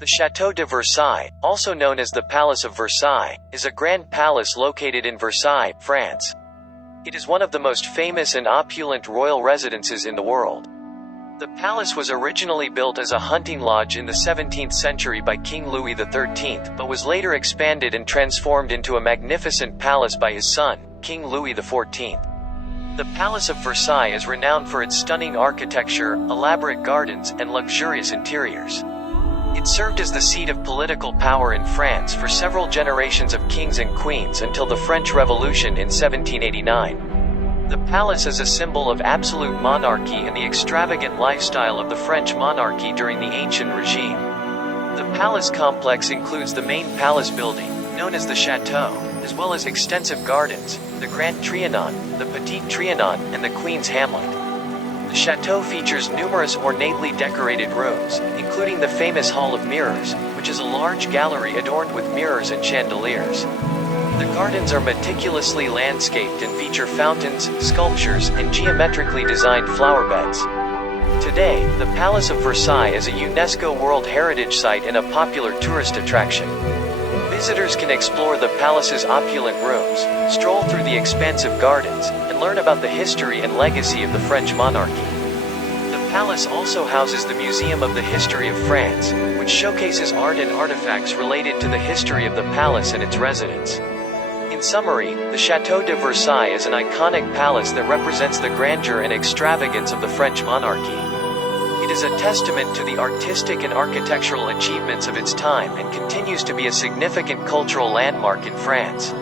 The Château de Versailles, also known as the Palace of Versailles, is a grand palace located in Versailles, France. It is one of the most famous and opulent royal residences in the world. The palace was originally built as a hunting lodge in the 17th century by King Louis XIII, but was later expanded and transformed into a magnificent palace by his son, King Louis XIV. The Palace of Versailles is renowned for its stunning architecture, elaborate gardens, and luxurious interiors. It served as the seat of political power in France for several generations of kings and queens until the French Revolution in 1789. The palace is a symbol of absolute monarchy and the extravagant lifestyle of the French monarchy during the ancient regime. The palace complex includes the main palace building, known as the Château, as well as extensive gardens, the Grand Trianon, the Petit Trianon, and the Queen's Hamlet. The chateau features numerous ornately decorated rooms, including the famous Hall of Mirrors, which is a large gallery adorned with mirrors and chandeliers. The gardens are meticulously landscaped and feature fountains, sculptures, and geometrically designed flower beds. Today, the Palace of Versailles is a UNESCO World Heritage Site and a popular tourist attraction. Visitors can explore the palace's opulent rooms, stroll through the expansive gardens, and learn about the history and legacy of the French monarchy. The palace also houses the Museum of the History of France, which showcases art and artifacts related to the history of the palace and its residents. In summary, the Château de Versailles is an iconic palace that represents the grandeur and extravagance of the French monarchy. It is a testament to the artistic and architectural achievements of its time and continues to be a significant cultural landmark in France.